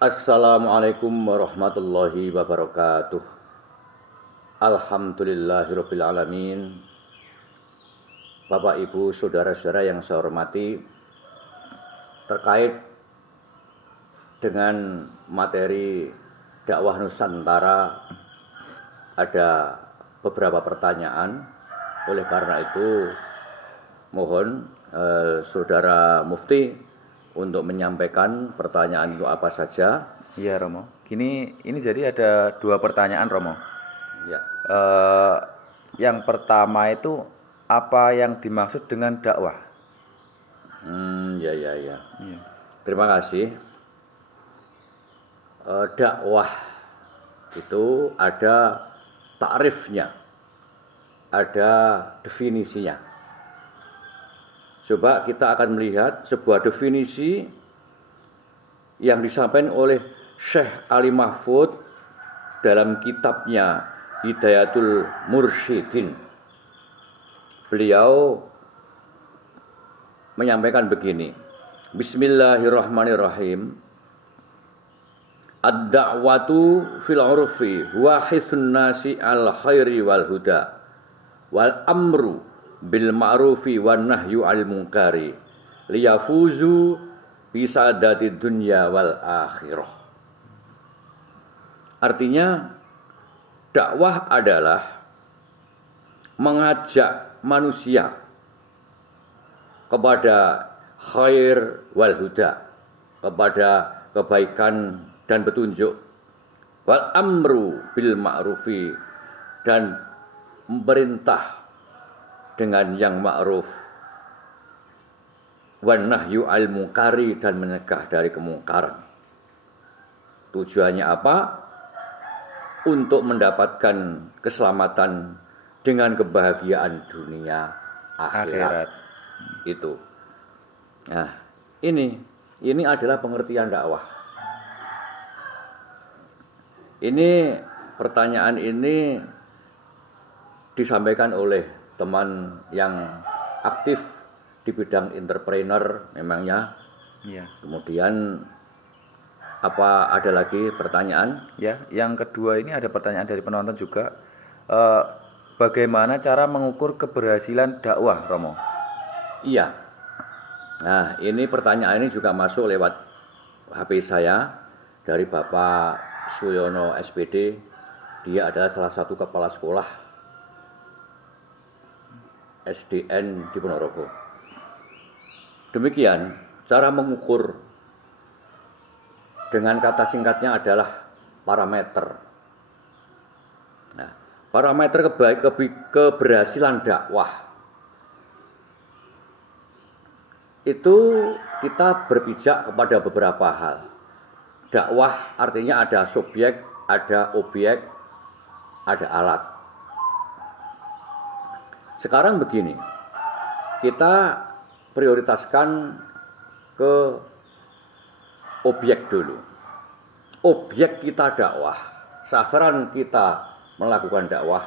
Assalamualaikum warahmatullahi wabarakatuh. Alhamdulillahirabbil alamin. Bapak, Ibu, saudara-saudara yang saya hormati, terkait dengan materi dakwah Nusantara ada beberapa pertanyaan. Oleh karena itu mohon Saudara Mufti untuk menyampaikan pertanyaan itu apa saja. Iya Romo. Ini jadi ada dua pertanyaan Romo. Ya. Yang pertama itu apa yang dimaksud dengan dakwah? Ya. Iya. Terima kasih. Dakwah itu ada takrifnya, ada definisinya. Coba kita akan melihat sebuah definisi yang disampaikan oleh Syekh Ali Mahfud dalam kitabnya Hidayatul Mursyidin. Beliau menyampaikan begini. Bismillahirrahmanirrahim. Ad-da'watu fil 'urfi huwa hisun nasi al khairi wal huda wal amru bil ma'rufi wan nahyu 'anil munkari liyafuzu bi sa'adati dunya wal akhirah. Artinya dakwah adalah mengajak manusia kepada khair wal huda, kepada kebaikan dan petunjuk, wal amru bil ma'rufi, dan memerintah dengan yang ma'ruf, wan nahyu al munkari, dan mencegah dari kemungkaran. Tujuannya apa? Untuk mendapatkan keselamatan dengan kebahagiaan dunia akhirat. Itu. Nah, ini adalah pengertian dakwah. Ini pertanyaan ini disampaikan oleh teman yang aktif di bidang entrepreneur memangnya. Iya. Kemudian apa ada lagi pertanyaan? Ya, yang kedua ini ada pertanyaan dari penonton juga. Bagaimana cara mengukur keberhasilan dakwah, Romo? Iya. Nah, ini pertanyaan ini juga masuk lewat HP saya dari Bapak Suyono SPD. Dia adalah salah satu kepala sekolah SDN di Ponorogo. Demikian cara mengukur, dengan kata singkatnya adalah parameter. Nah, parameter keberhasilan dakwah itu kita berpijak kepada beberapa hal. Dakwah artinya ada subjek, ada objek, ada alat. Sekarang begini, kita prioritaskan ke objek dulu. Objek kita dakwah, sasaran kita melakukan dakwah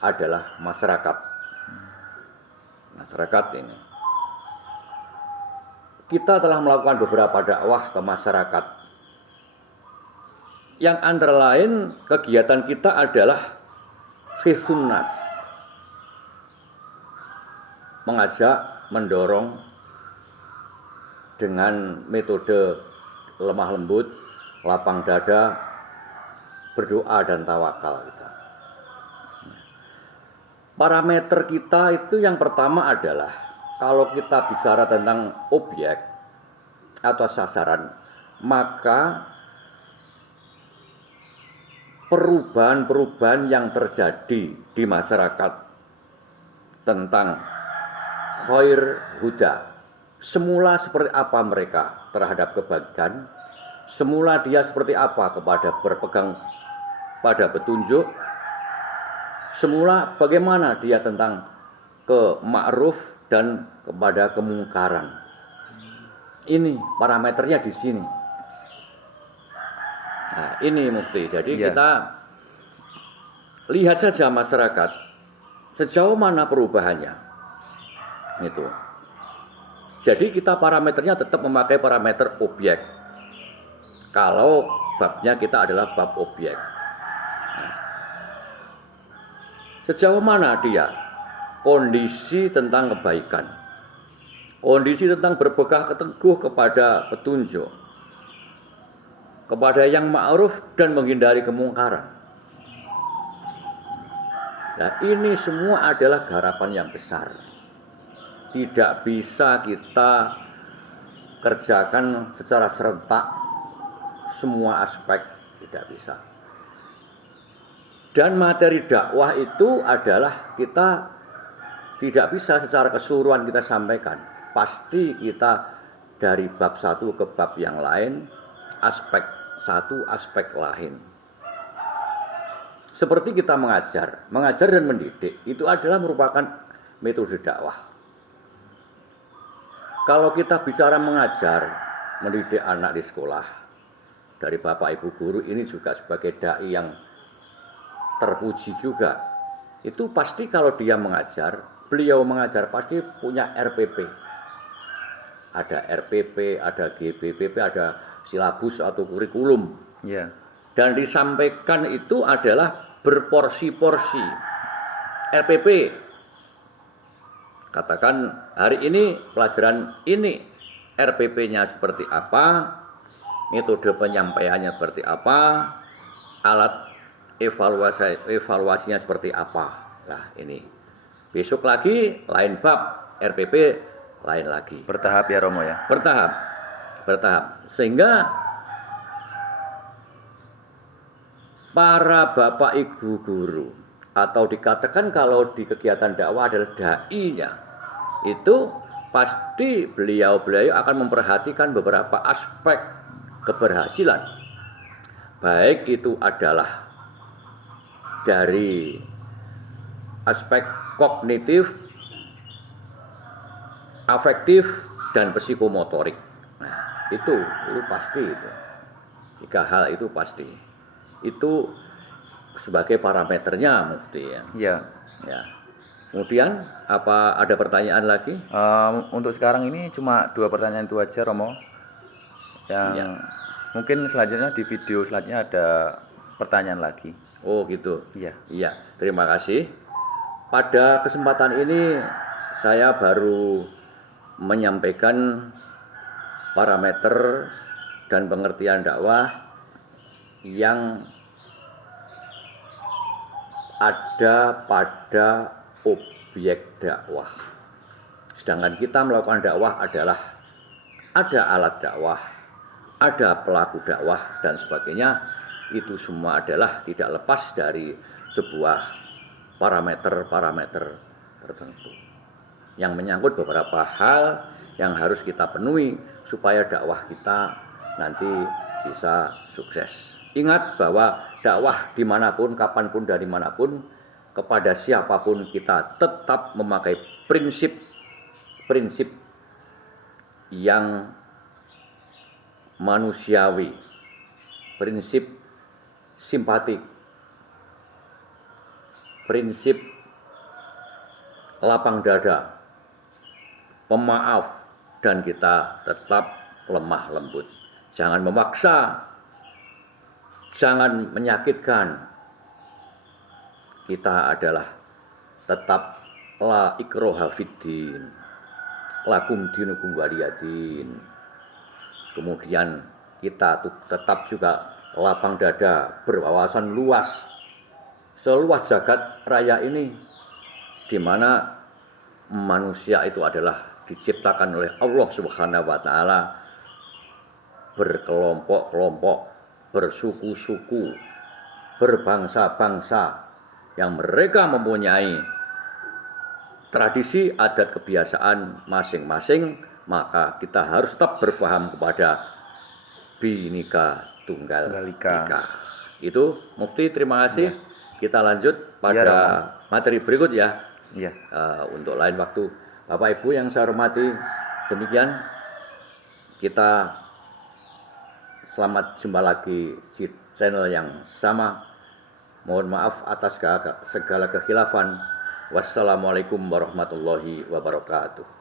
adalah masyarakat. Masyarakat ini. Kita telah melakukan beberapa dakwah ke masyarakat. Yang antara lain kegiatan kita adalah hisunnas. Mengajak, mendorong dengan metode lemah lembut, lapang dada, berdoa dan tawakal kita. Parameter kita itu yang pertama adalah kalau kita bicara tentang objek atau sasaran, maka perubahan-perubahan yang terjadi di masyarakat tentang khair huda. Semula seperti apa mereka terhadap kebaikan, semula dia seperti apa kepada berpegang pada petunjuk, semula bagaimana dia tentang ke-ma'ruf dan kepada kemungkaran. Ini parameternya di sini. Nah, ini Mufti. Jadi kita lihat saja masyarakat sejauh mana perubahannya. Itu. Jadi kita parameternya tetap memakai parameter objek. Kalau babnya kita adalah bab objek. Nah, sejauh mana dia kondisi tentang kebaikan, kondisi tentang berpegang teguh kepada petunjuk, kepada yang ma'ruf dan menghindari kemungkaran. Nah, ini semua adalah garapan yang besar. Tidak bisa kita kerjakan secara serentak semua aspek, tidak bisa. Dan materi dakwah itu adalah kita tidak bisa secara keseluruhan kita sampaikan. Pasti kita dari bab satu ke bab yang lain, aspek satu, aspek lain. Seperti kita mengajar dan mendidik, itu adalah merupakan metode dakwah. Kalau kita bicara mengajar, mendidik anak di sekolah, dari Bapak Ibu guru ini juga sebagai dai yang terpuji juga. Itu pasti kalau dia mengajar, beliau mengajar pasti punya RPP. Ada RPP, ada GBPP, ada silabus atau kurikulum. Ya. Dan disampaikan itu adalah berporsi-porsi. RPP, katakan hari ini pelajaran ini RPP-nya seperti apa, metode penyampaiannya seperti apa, alat evaluasinya seperti apa. Nah ini besok lagi lain bab, RPP lain lagi. Bertahap ya Romo ya. Bertahap sehingga para bapak ibu guru atau dikatakan kalau di kegiatan dakwah adalah dai-nya, itu pasti beliau akan memperhatikan beberapa aspek keberhasilan, baik itu adalah dari aspek kognitif, afektif, dan psikomotorik. Nah, itu pasti itu. 3 hal itu pasti. Itu sebagai parameternya mufti ya. Iya. Ya. Kemudian apa ada pertanyaan lagi? Untuk sekarang ini cuma 2 pertanyaan itu aja Romo. Yang Ya. mungkin selanjutnya di video selanjutnya ada pertanyaan lagi. Oh gitu. Iya. Iya, terima kasih. Pada kesempatan ini saya baru menyampaikan parameter dan pengertian dakwah yang ada pada objek dakwah. Sedangkan kita melakukan dakwah adalah ada alat dakwah, ada pelaku dakwah dan sebagainya. Itu semua adalah tidak lepas dari sebuah parameter-parameter tertentu yang menyangkut beberapa hal yang harus kita penuhi supaya dakwah kita nanti bisa sukses. Ingat bahwa dakwah dimanapun, kapanpun, dari manapun, kepada siapapun kita tetap memakai prinsip yang manusiawi, prinsip simpatik, prinsip lapang dada, pemaaf, dan kita tetap lemah lembut. Jangan memaksa, jangan menyakitkan. Kita adalah tetap la ikroha fiddin, lakum dinukum waliyadin. Kemudian kita tetap juga lapang dada, berwawasan luas, seluas jagat raya ini, di mana manusia itu adalah diciptakan oleh Allah Subhanahu wa Ta'ala berkelompok-kelompok, bersuku-suku, berbangsa-bangsa yang mereka mempunyai tradisi, adat, kebiasaan masing-masing. Maka kita harus tetap berfaham kepada Bhinneka Tunggal Ika. Itu Mufti, terima kasih. Kita lanjut pada materi berikut ya. Iya. Untuk lain waktu. Bapak Ibu yang saya hormati, demikian kita selamat jumpa lagi di channel yang sama. Mohon maaf atas segala kekhilafan. Wassalamualaikum warahmatullahi wabarakatuh.